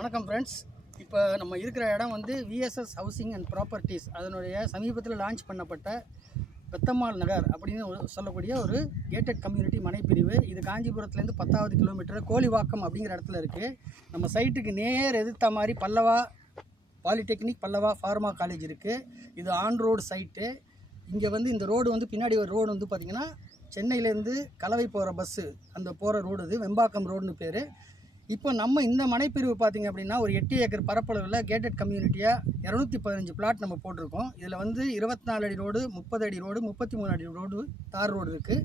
வணக்கம் ஃப்ரெண்ட்ஸ். இப்போ நம்ம இருக்கிற இடம் வந்து விஎஸ்எஸ் ஹவுசிங் அண்ட் ப்ராப்பர்ட்டிஸ் அதனுடைய சமீபத்தில் லான்ச் பண்ணப்பட்ட பெத்தம்மாள் நகர் அப்படின்னு சொல்லக்கூடிய ஒரு கேட்டட் கம்யூனிட்டி மனைப்பிரிவு. இது காஞ்சிபுரத்துலேருந்து 10வது கிலோமீட்டர் கோலிவாக்கம் அப்படிங்கிற இடத்துல இருக்குது. நம்ம சைட்டுக்கு நேர் எதிர்த்த மாதிரி பல்லவா பாலிடெக்னிக், பல்லவா ஃபார்மா காலேஜ் இருக்குது. இது ஆன் ரோடு சைட்டு. இங்கே வந்து இந்த ரோடு வந்து பின்னாடி ஒரு ரோடு வந்து பார்த்திங்கன்னா சென்னையிலேருந்து கலவை போகிற பஸ்ஸு அந்த போகிற ரோடு, இது வெம்பாக்கம் ரோடுன்னு பேர். இப்போ நம்ம இந்த மனைப்பிரிவு பார்த்திங்க அப்படின்னா ஒரு 8 ஏக்கர் பரப்பளவில் கேட்டட் கம்யூனிட்டியாக 215 பிளாட் நம்ம போட்டிருக்கோம். இதில் வந்து 24 அடி ரோடு, 30 அடி ரோடு, 33 அடி ரோடு, தார் ரோடு இருக்குது.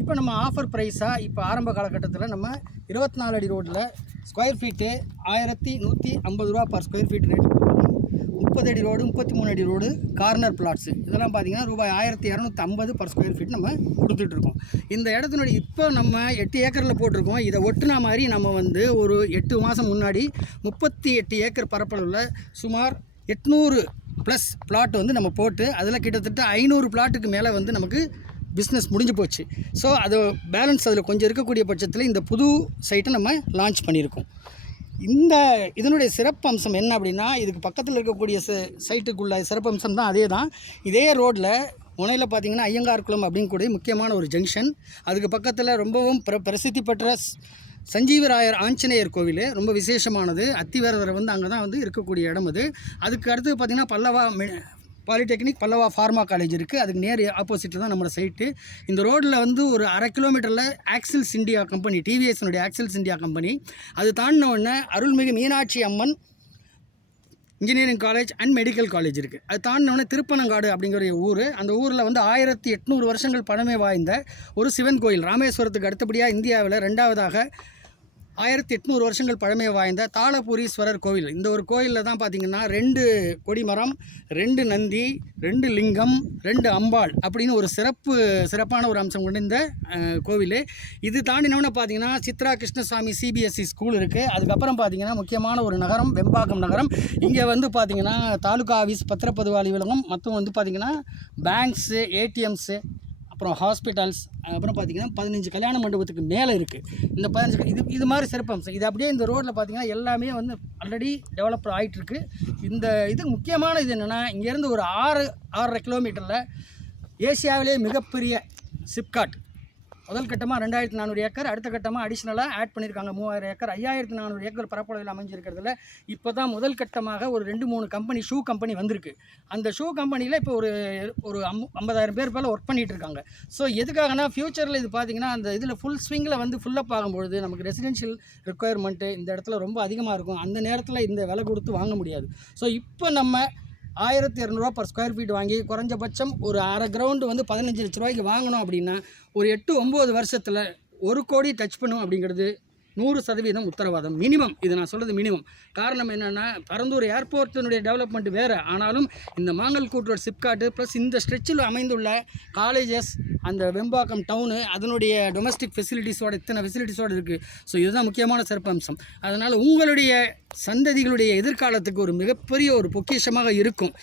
இப்போ நம்ம ஆஃபர் ப்ரைஸாக இப்போ ஆரம்ப காலகட்டத்தில் நம்ம 24 அடி ரோட்டில் ஸ்கொயர் ஃபீட்டு 1150 ரூபா பர் ஸ்கொயர் ஃபீட் ரேட் கொடுக்குறோம். 30 அடி ரோடு, 33 அடி ரோடு, கார்னர் பிளாட்ஸு இதெல்லாம் பார்த்திங்கன்னா ரூபாய் 1250 பர் ஸ்கொயர் ஃபீட் நம்ம கொடுத்துட்ருக்கோம். இந்த இடத்தினுடைய இப்போ நம்ம 8 ஏக்கரில் போட்டிருக்கோம். இதை ஒட்டுன மாதிரி நம்ம வந்து ஒரு 8 மாதம் முன்னாடி 38 ஏக்கர் பரப்பளவில் சுமார் 800 ப்ளஸ் பிளாட் வந்து நம்ம போட்டு அதில் கிட்டத்தட்ட 500 பிளாட்டுக்கு மேலே வந்து நமக்கு பிஸ்னஸ் முடிஞ்சு போச்சு. ஸோ அது பேலன்ஸ் அதில் கொஞ்சம் இருக்கக்கூடிய பட்சத்தில் இந்த புது சைட்டை நம்ம லான்ச் பண்ணியிருக்கோம். இதனுடைய சிறப்பம்சம் என்ன அப்படின்னா, இதுக்கு பக்கத்தில் இருக்கக்கூடிய சைட்டுக்குள்ள சிறப்பம்சம் தான் அதே தான். இதே ரோட்டில் முனையில் பார்த்திங்கன்னா ஐயங்கார்குளம் அப்படிங்கக்கூடிய முக்கியமான ஒரு ஜங்ஷன். அதுக்கு பக்கத்தில் ரொம்பவும் பிரசித்தி பெற்ற சஞ்சீவராயர் ஆஞ்சநேயர் கோவில் ரொம்ப விசேஷமானது. அத்திவரதர் வந்து அங்கே தான் வந்து இருக்கக்கூடிய இடம் அது. அதுக்கு அடுத்து பார்த்திங்கன்னா பல்லவா பாலிடெக்னிக், பல்லவா ஃபார்மா காலேஜ் இருக்குது. அதுக்கு நேர் ஆப்போசிட்டில் தான் நம்மளோட சைட்டு. இந்த ரோட்டில் வந்து ஒரு 1/2 கிலோமீட்டரில் ஆக்சில்ஸ் இந்தியா கம்பெனி, டிவிஎஸ்னுடைய ஆக்சில்ஸ் இந்தியா கம்பெனி, அது தாண்டின உடனே Arulmigu Meenakshi Amman engineering college and medical college இருக்குது. அது தாண்டினோடனே திருப்பனங்காடு அப்படிங்கிற ஊர். அந்த ஊரில் வந்து 1800 வருஷங்கள் பழமை வாய்ந்த ஒரு சிவன் கோயில், ராமேஸ்வரத்துக்கு அடுத்தபடியாக இந்தியாவில் 2வதாக 1800 வருஷங்கள் பழமை வாய்ந்த தாளபுரீஸ்வரர் கோவில். இந்த ஒரு கோயிலில் தான் பார்த்திங்கன்னா 2 கொடிமரம், 2 நந்தி, 2 லிங்கம், 2 அம்பாள் அப்படின்னு ஒரு சிறப்பான ஒரு அம்சம் கொண்ட இந்த கோவில். இது தாண்டினோன்னு பார்த்திங்கன்னா சித்ரா கிருஷ்ணசாமி சிபிஎஸ்சி ஸ்கூல் இருக்குது. அதுக்கப்புறம் பார்த்திங்கன்னா முக்கியமான ஒரு நகரம் வெம்பாக்கம் நகரம். இங்கே வந்து பார்த்திங்கன்னா தாலுகா ஆஃபீஸ், பத்திரப்பதிவு அலுவலகம், மற்றும் வந்து பார்த்திங்கன்னா பேங்க்ஸு, ஏடிஎம்ஸு, அப்புறம் ஹாஸ்பிட்டல்ஸ், அப்புறம் பார்த்திங்கன்னா 15 கல்யாண மண்டபத்துக்கு மேலே இருக்குது. இந்த 15 இது மாதிரி சிறப்பம்சம். இது அப்படியே இந்த ரோட்டில் பார்த்திங்கன்னா எல்லாமே வந்து ஆல்ரெடி டெவலப் ஆகிட்டுருக்கு. இது முக்கியமான இது என்னென்னா, இங்கேருந்து ஒரு 6.5 கிலோமீட்டரில் ஏசியாவிலே மிகப்பெரிய சிப்காட் முதல் கட்டமாக 2400 ஏக்கர், அடுத்த கட்டமாக அடிஷ்னலாக ஆட் பண்ணியிருக்காங்க 3000 ஏக்கர், 5400 ஏக்கர் பரப்பளவில் அமைஞ்சிருக்கிறதுல இப்போ தான் முதல் கட்டமாக ஒரு 2-3 கம்பெனி, ஷூ கம்பெனி வந்திருக்கு. அந்த ஷூ கம்பெனியில் இப்போ ஒரு 50,000 பேர் போல் ஒர்க் பண்ணிகிட்டு இருக்காங்க. ஸோ எதுக்காகனா ஃப்யூச்சரில் இது பார்த்திங்கன்னா அந்த இதில் ஃபுல் ஸ்விங்கில் வந்து ஃபுல்லப் ஆகும்பொழுது நமக்கு ரெசிடென்ஷியல் ரெக்குயர்மெண்ட்டு இந்த இடத்துல ரொம்ப அதிகமாக இருக்கும். அந்த நேரத்தில் இந்த விலை கொடுத்து வாங்க முடியாது. ஸோ இப்போ நம்ம 1200 ரூபா பர் ஸ்கொயர் ஃபீட் வாங்கி குறைஞ்சபட்சம் ஒரு அரை கிரவுண்டு வந்து 15 லட்ச ரூபாய்க்கு வாங்கணும் அப்படின்னா ஒரு 8-9 வருஷத்தில் 1 கோடி டச் பண்ணும் அப்படிங்கிறது 100% உத்தரவாதம். மினிமம், இது நான் சொல்கிறது மினிமம். காரணம் என்னென்னா, பரந்தூர் ஏர்போர்ட்டினுடைய டெவலப்மெண்ட் வேறு, ஆனாலும் இந்த மாங்கல்கூட் ரோட் சிப்காட்டு ப்ளஸ் இந்த ஸ்ட்ரெச்சில் அமைந்துள்ள காலேஜஸ், அந்த வெம்பாக்கம் டவுனு அதனுடைய டொமஸ்டிக் ஃபெசிலிட்டிஸோட இத்தனை ஃபெசிலிட்டிஸோடு இருக்குது. ஸோ இதுதான் முக்கியமான சிறப்பம்சம். அதனால் உங்களுடைய சந்ததிகளுடைய எதிர்காலத்துக்கு ஒரு மிகப்பெரிய ஒரு பொக்கிஷமாக இருக்கும்.